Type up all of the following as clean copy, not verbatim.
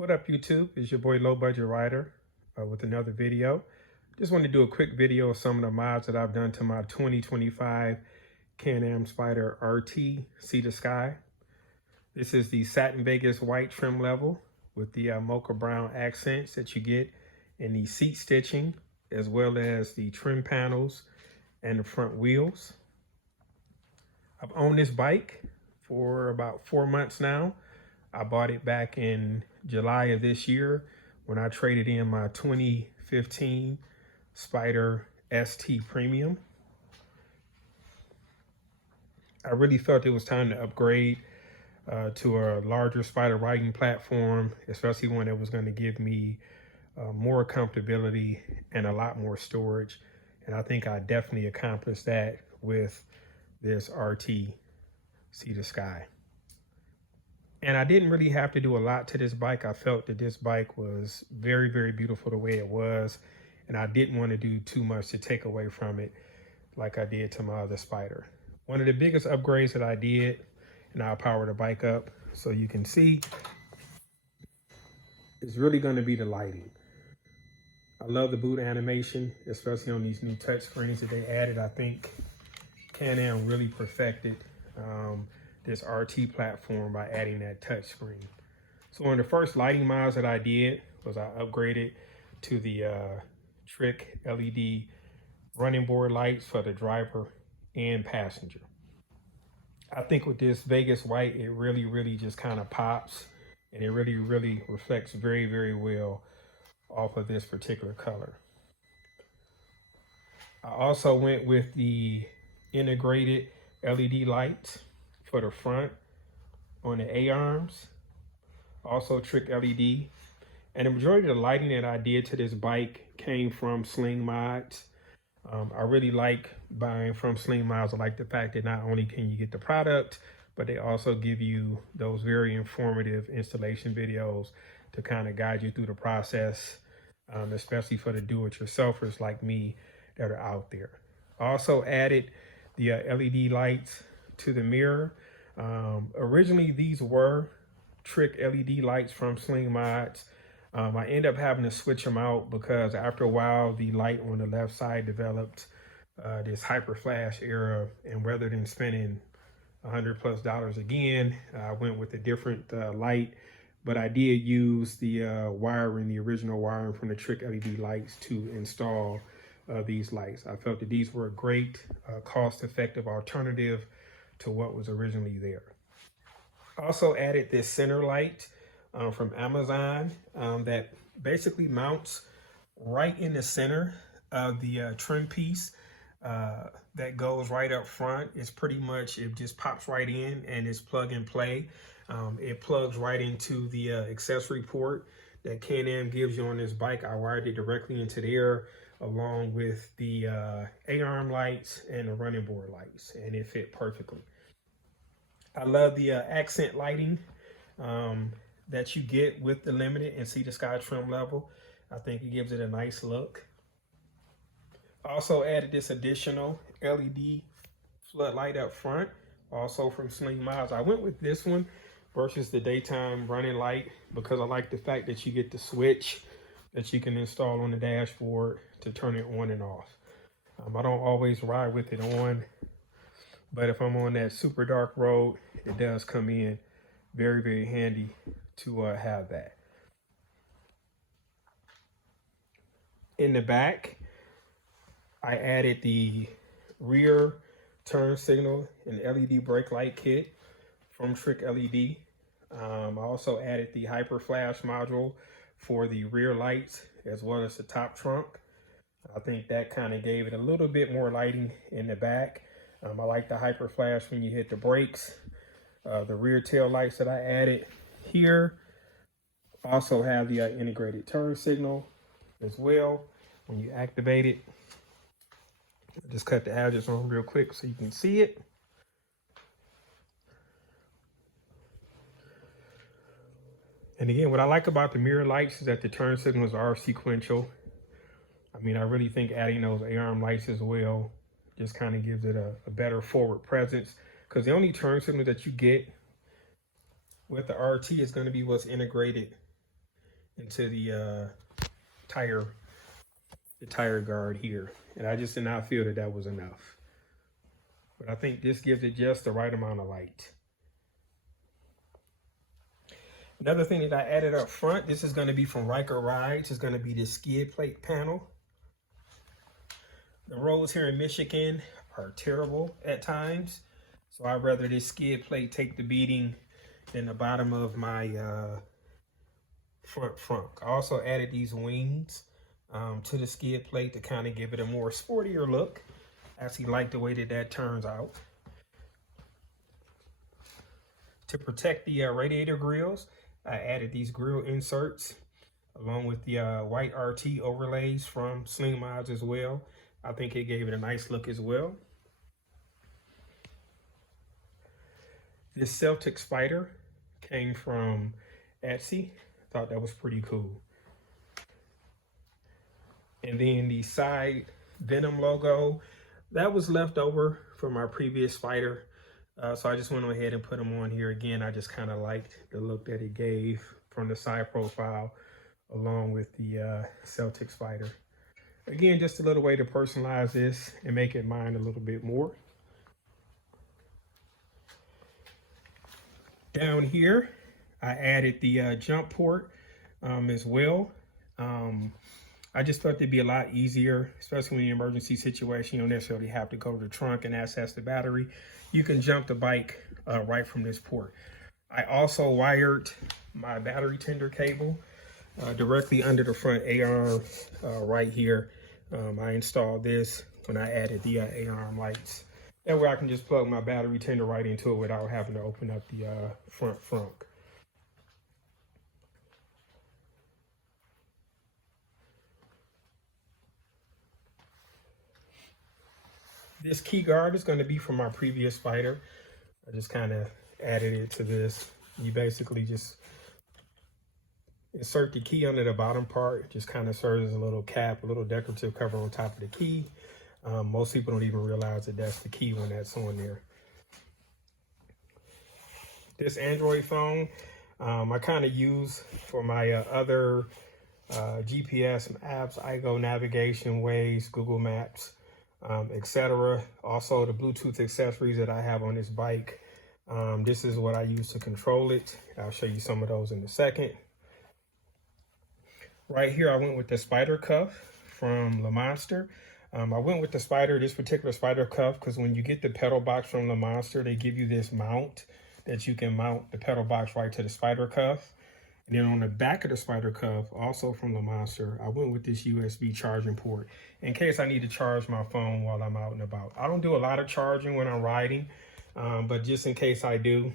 What up, YouTube? It's your boy Low Budget Ryder with another video. Just wanted to do a quick video of some of the mods that I've done to my 2025 Cam-Spyder RT Sea to Sky. This is the satin Vegas white trim level with the mocha brown accents that you get in the seat stitching, as well as the trim panels and the front wheels. I've owned this bike for about 4 months now. I bought it back in July of this year when I traded in my 2015 Spyder ST Premium. I really felt it was time to upgrade to a larger Spyder riding platform, especially one that was going to give me more comfortability and a lot more storage. And I think I definitely accomplished that with this RT Sea to Sky. And I didn't really have to do a lot to this bike. I felt that this bike was very, very beautiful the way it was. And I didn't want to do too much to take away from it like I did to my other Spyder. One of the biggest upgrades that I did, and I'll power the bike up so you can see, is really going to be the lighting. I love the boot animation, especially on these new touch screens that they added. I think Can-Am really perfected this RT platform by adding that touch screen. So one of the first lighting mods that I did was I upgraded to the TricLED running board lights for the driver and passenger. I think with this Vegas white, it really just kind of pops, and it really reflects very, very well off of this particular color. I also went with the integrated LED lights for the front on the A-arms, also TricLED. And the majority of the lighting that I did to this bike came from Slingmods. I really like buying from Slingmods. I like the fact that not only can you get the product, but they also give you those very informative installation videos to kind of guide you through the process, especially for the do-it-yourselfers like me that are out there. I also added the LED lights to the mirror. Originally, these were TricLED lights from Slingmods. I ended up having to switch them out because after a while, the light on the left side developed this hyper flash error, and rather than spending $100+ again, I went with a different light. But I did use the wiring, the original wiring from the TricLED lights to install these lights. I felt that these were a great cost-effective alternative to what was originally there. I also added this center light from Amazon that basically mounts right in the center of the trim piece that goes right up front. It's pretty much, it just pops right in and it's plug and play. It plugs right into the accessory port that Can-Am gives you on this bike. I wired it directly into there along with the A-arm lights and the running board lights, and it fit perfectly. I love the accent lighting that you get with the limited and Sea to Sky trim level. I think it gives it a nice look. I also added this additional LED floodlight up front, also from Slingmods. I went with this one versus the daytime running light because I like the fact that you get the switch that you can install on the dashboard to turn it on and off. I don't always ride with it on, but if I'm on that super dark road, it does come in very handy to have that. In the back, I added the rear turn signal and LED brake light kit from TricLED. I also added the hyper flash module for the rear lights as well as the top trunk. I think that kind of gave it a little bit more lighting in the back. I like the hyper flash when you hit the brakes. The rear tail lights that I added here also have the integrated turn signal as well. When you activate it, just cut the edges on real quick so you can see it. And again, what I like about the mirror lights is that the turn signals are sequential. I mean, I really think adding those A-arm lights as well just kind of gives it a better forward presence, because the only turn signal that you get with the RT is going to be what's integrated into the tire guard here. And I just did not feel that that was enough. But I think this gives it just the right amount of light. Another thing that I added up front, this is going to be from Ryker Rides. It's going to be the skid plate panel. The roads here in Michigan are terrible at times. So I'd rather this skid plate take the beating than the bottom of my front frunk. I also added these wings to the skid plate to kind of give it a more sportier look. I actually like the way that that turns out. To protect the radiator grills, I added these grill inserts along with the white RT overlays from Slingmods as well. I think it gave it a nice look as well. This Celtic Spyder came from Etsy. Thought that was pretty cool. And then the side Venom logo, that was left over from our previous Spyder. So I just went ahead and put them on here again. I just kind of liked the look that it gave from the side profile along with the Celtic Spyder. Again, just a little way to personalize this and make it mine a little bit more. Down here, I added the jump port as well. I just thought it'd be a lot easier, especially when you're in an emergency situation. You don't necessarily have to go to the trunk and access the battery. You can jump the bike right from this port. I also wired my battery tender cable directly under the front A-arm right here. I installed this when I added the A-arm lights. That way I can just plug my battery tender right into it without having to open up the front frunk. This key guard is going to be from my previous Spyder. I just kind of added it to this. You basically just insert the key under the bottom part. It just kind of serves as a little cap, a little decorative cover on top of the key. Most people don't even realize that that's the key when that's on there. This Android phone, I kind of use for my other GPS and apps, iGo navigation, Waze, Google Maps, etc. Also the Bluetooth accessories that I have on this bike. This is what I use to control it. I'll show you some of those in a second. Right here, I went with the Spyder cuff from Le Monster. I went with the this particular Spyder cuff, because when you get the pedal box from Le Monster, they give you this mount that you can mount the pedal box right to the Spyder cuff. And then on the back of the Spyder cuff, also from Le Monster, I went with this USB charging port in case I need to charge my phone while I'm out and about. I don't do a lot of charging when I'm riding, but just in case I do,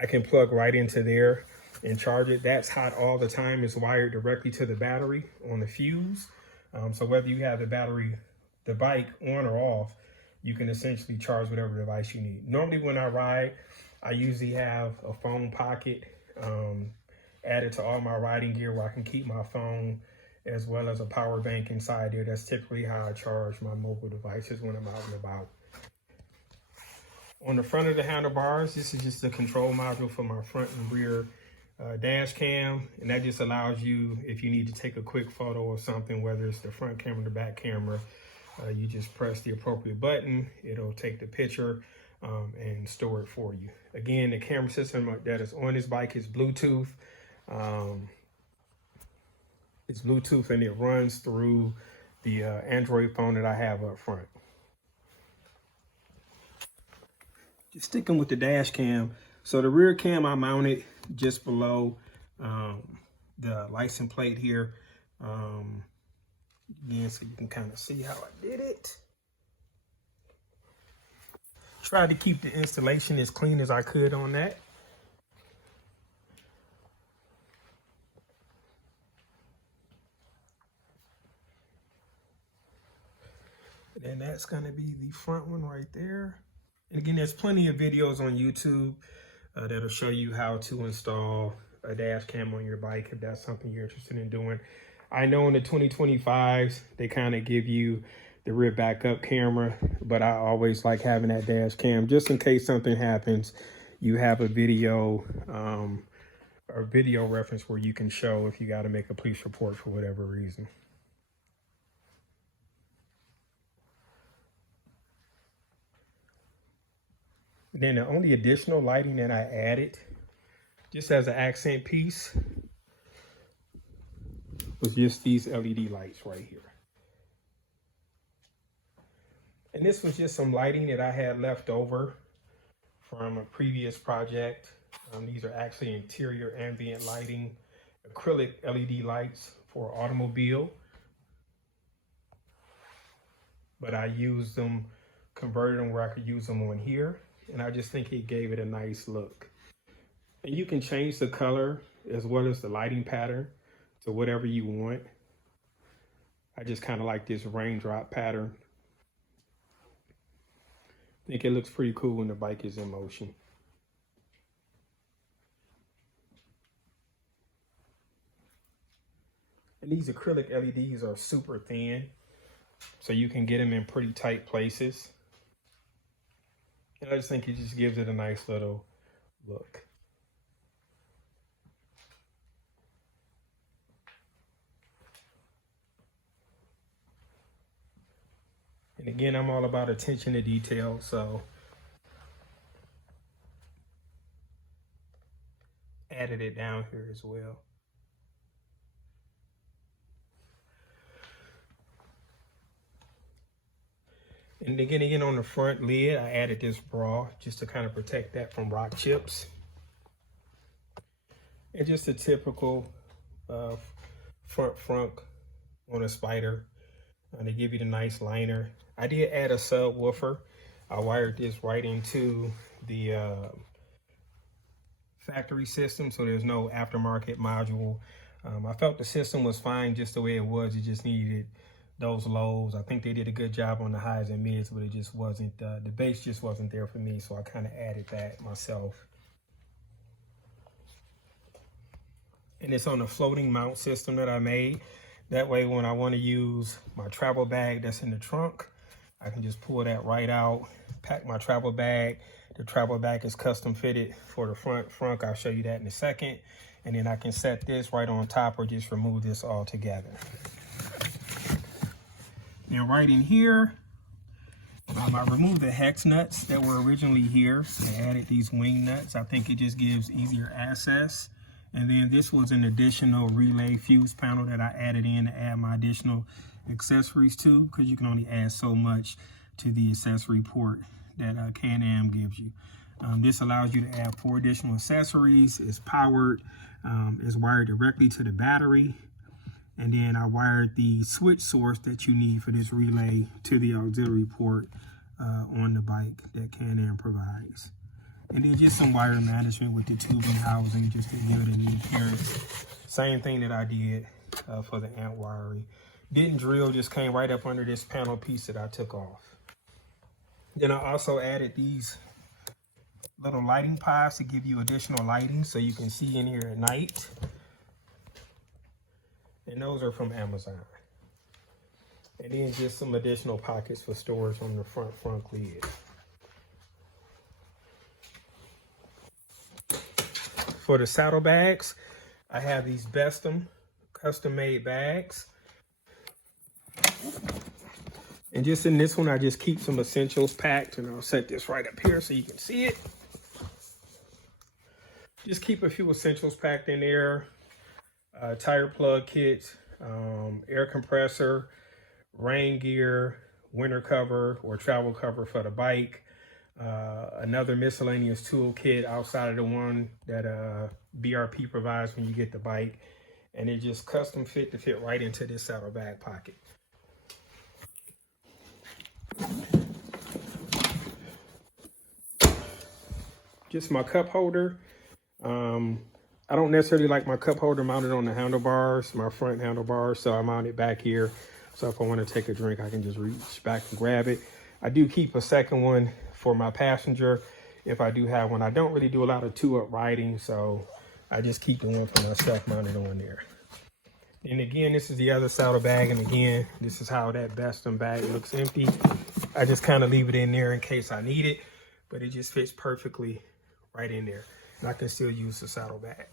I can plug right into there and charge it. That's hot all the time. It's wired directly to the battery on the fuse. So whether you have the bike on or off, you can essentially charge whatever device you need. Normally when I ride, I usually have a phone pocket added to all my riding gear where I can keep my phone as well as a power bank inside there. That's typically how I charge my mobile devices when I'm out and about. On the front of the handlebars, this is just the control module for my front and rear dash cam, and that just allows you, if you need to take a quick photo of something, whether it's the front camera or the back camera, you just press the appropriate button, it'll take the picture and store it for you. Again, the camera system that is on this bike is Bluetooth. It's Bluetooth and it runs through the Android phone that I have up front. Just sticking with the dash cam. So the rear cam I mounted just below the license plate here. Again, so you can kind of see how I did it. Tried to keep the installation as clean as I could on that. And then that's going to be the front one right there. And again, there's plenty of videos on YouTube that'll show you how to install a dash cam on your bike if that's something you're interested in doing. I know in the 2025s, they kind of give you the rear backup camera, but I always like having that dash cam just in case something happens. You have a video a video reference where you can show if you got to make a police report for whatever reason. Then the only additional lighting that I added, just as an accent piece, was just these LED lights right here. And this was just some lighting that I had left over from a previous project. These are actually interior ambient lighting, acrylic LED lights for automobile. But I used them, converted them where I could use them on here. And I just think it gave it a nice look. And you can change the color as well as the lighting pattern to whatever you want. I just kind of like this raindrop pattern. I think it looks pretty cool when the bike is in motion. And these acrylic LEDs are super thin, so you can get them in pretty tight places. And I just think it just gives it a nice little look. And again, I'm all about attention to detail, so added it down here as well. And again on the front lid, I added this bra just to kind of protect that from rock chips. And just a typical front frunk on a Spyder. They give you the nice liner. I did add a subwoofer. I wired this right into the factory system, so there's no aftermarket module. I felt the system was fine just the way it was. It just needed those lows. I think they did a good job on the highs and mids, but it just wasn't, the bass just wasn't there for me, so I kind of added that myself. And it's on a floating mount system that I made. That way, when I want to use my travel bag that's in the trunk, I can just pull that right out, pack my travel bag. The travel bag is custom fitted for the front. I'll show you that in a second. And then I can set this right on top or just remove this all together. Now right in here, I removed the hex nuts that were originally here. I added these wing nuts. I think it just gives easier access. And then this was an additional relay fuse panel that I added in to add my additional accessories to, because you can only add so much to the accessory port that Can-Am gives you. This allows you to add 4 additional accessories. It's powered, it's wired directly to the battery. And then I wired the switch source that you need for this relay to the auxiliary port on the bike that Can-Am provides. And then just some wire management with the tubing housing just to give it a neat appearance. Same thing that I did for the amp wiring. Didn't drill, just came right up under this panel piece that I took off. Then I also added these little lighting pods to give you additional lighting so you can see in here at night. And those are from Amazon. And then just some additional pockets for storage on the front lid. For the saddlebags, I have these Bestum custom-made bags. And just in this one, I just keep some essentials packed, and I'll set this right up here so you can see it. Just keep a few essentials packed in there. Tire plug kits, air compressor, rain gear, winter cover or travel cover for the bike. Another miscellaneous tool kit outside of the one that BRP provides when you get the bike. And it just custom fit to fit right into this saddlebag pocket. Just my cup holder. I don't necessarily like my cup holder mounted on the handlebars, my front handlebars, so I mount it back here. So if I want to take a drink, I can just reach back and grab it. I do keep a second one for my passenger if I do have one. I don't really do a lot of two-up riding, so I just keep the one for myself mounted on there. And again, this is the other saddlebag, and again, this is how that Bestum bag looks empty. I just kind of leave it in there in case I need it, but it just fits perfectly right in there. And I can still use the saddlebag.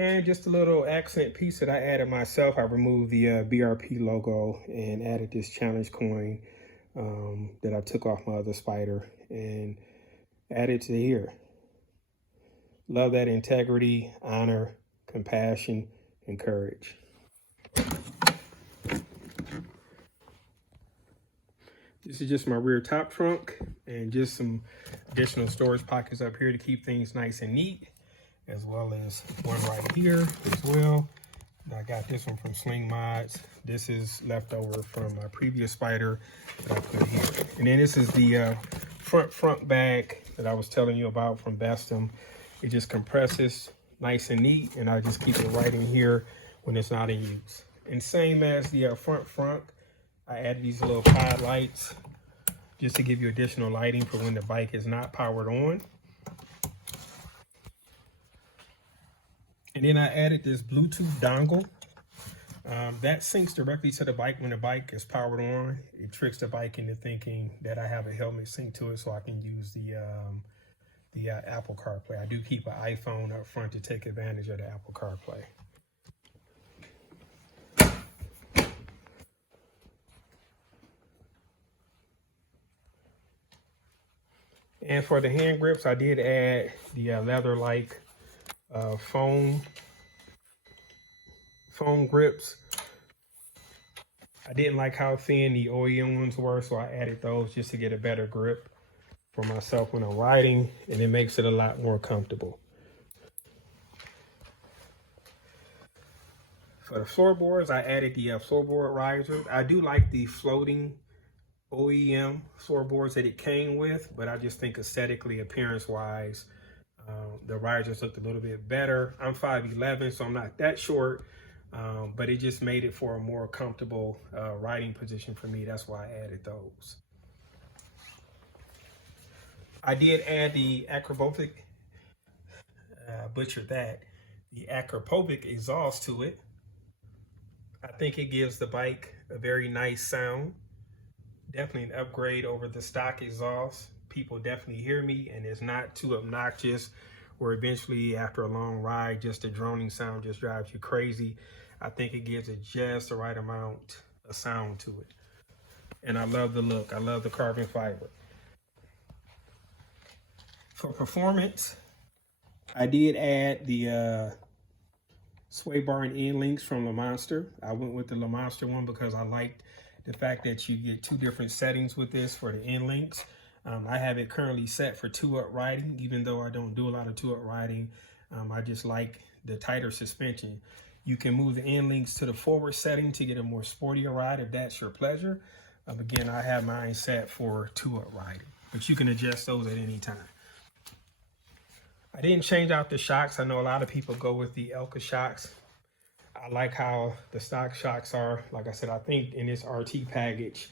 And just a little accent piece that I added myself. I removed the BRP logo and added this challenge coin that I took off my other Spyder and added to here. Love that integrity, honor, compassion, and courage. This is just my rear top trunk and just some additional storage pockets up here to keep things nice and neat, as well as one right here as well. And I got this one from Slingmods. This is leftover from my previous Spyder that I put here. And then this is the front bag that I was telling you about from Bestum. It just compresses nice and neat, and I just keep it right in here when it's not in use. And same as the front, I added these little pod lights just to give you additional lighting for when the bike is not powered on. And then I added this Bluetooth dongle. That syncs directly to the bike when the bike is powered on. It tricks the bike into thinking that I have a helmet synced to it so I can use the Apple CarPlay. I do keep an iPhone up front to take advantage of the Apple CarPlay. And for the hand grips, I did add the leather-like foam grips. I didn't like how thin the OEM ones were, so I added those just to get a better grip for myself when I'm riding, and it makes it a lot more comfortable. For the floorboards, I added the floorboard risers. I do like the floating OEM floorboards that it came with, but I just think aesthetically, appearance-wise, the risers looked a little bit better. I'm 5'11", so I'm not that short, but it just made it for a more comfortable riding position for me. That's why I added those. I did add the Akrapovic, butchered that, the Akrapovic exhaust to it. I think it gives the bike a very nice sound. Definitely an upgrade over the stock exhaust. People definitely hear me, and it's not too obnoxious where eventually after a long ride, just the droning sound just drives you crazy. I think it gives it just the right amount of sound to it. And I love the look. I love the carbon fiber. For performance, I did add the sway bar and end links from Le Monster. I went with the Le Monster one because I liked the fact that you get two different settings with this for the end links. I have it currently set for 2-up riding, even though I don't do a lot of 2-up riding. I just like the tighter suspension. You can move the end links to the forward setting to get a more sportier ride if that's your pleasure. Again, I have mine set for 2-up riding, but you can adjust those at any time. I didn't change out the shocks. I know a lot of people go with the Elka shocks. I like how the stock shocks are. Like I said, I think in this RT package,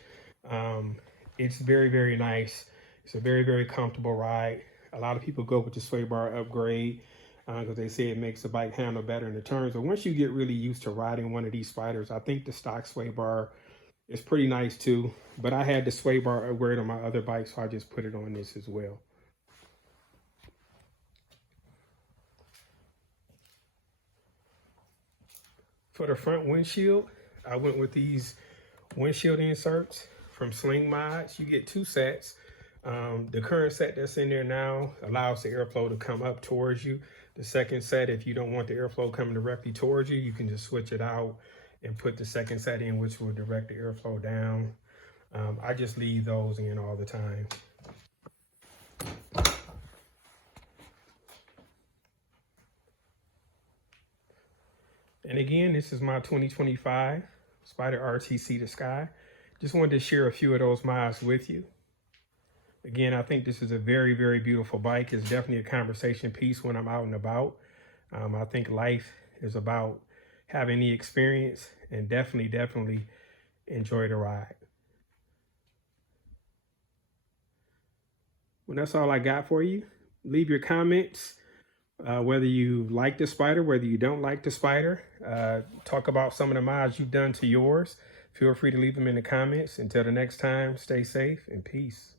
it's very, very nice. It's a very, very comfortable ride. A lot of people go with the sway bar upgrade because they say it makes the bike handle better in the turns. But once you get really used to riding one of these Spyders, I think the stock sway bar is pretty nice too. But I had the sway bar upgrade on my other bike, so I just put it on this as well. For the front windshield, I went with these windshield inserts from Slingmods. You get 2 sets. The current set that's in there now allows the airflow to come up towards you. The second set, if you don't want the airflow coming directly towards you, you can just switch it out and put the second set in, which will direct the airflow down. I just leave those in all the time. And again, this is my 2025 Spyder RT Sea to Sky. Just wanted to share a few of those mods with you. Again, I think this is a very, very beautiful bike. It's definitely a conversation piece when I'm out and about. I think life is about having the experience and definitely enjoy the ride. Well, that's all I got for you. Leave your comments, whether you like the Spyder, whether you don't like the Spyder. Talk about some of the mods you've done to yours. Feel free to leave them in the comments. Until the next time, stay safe and peace.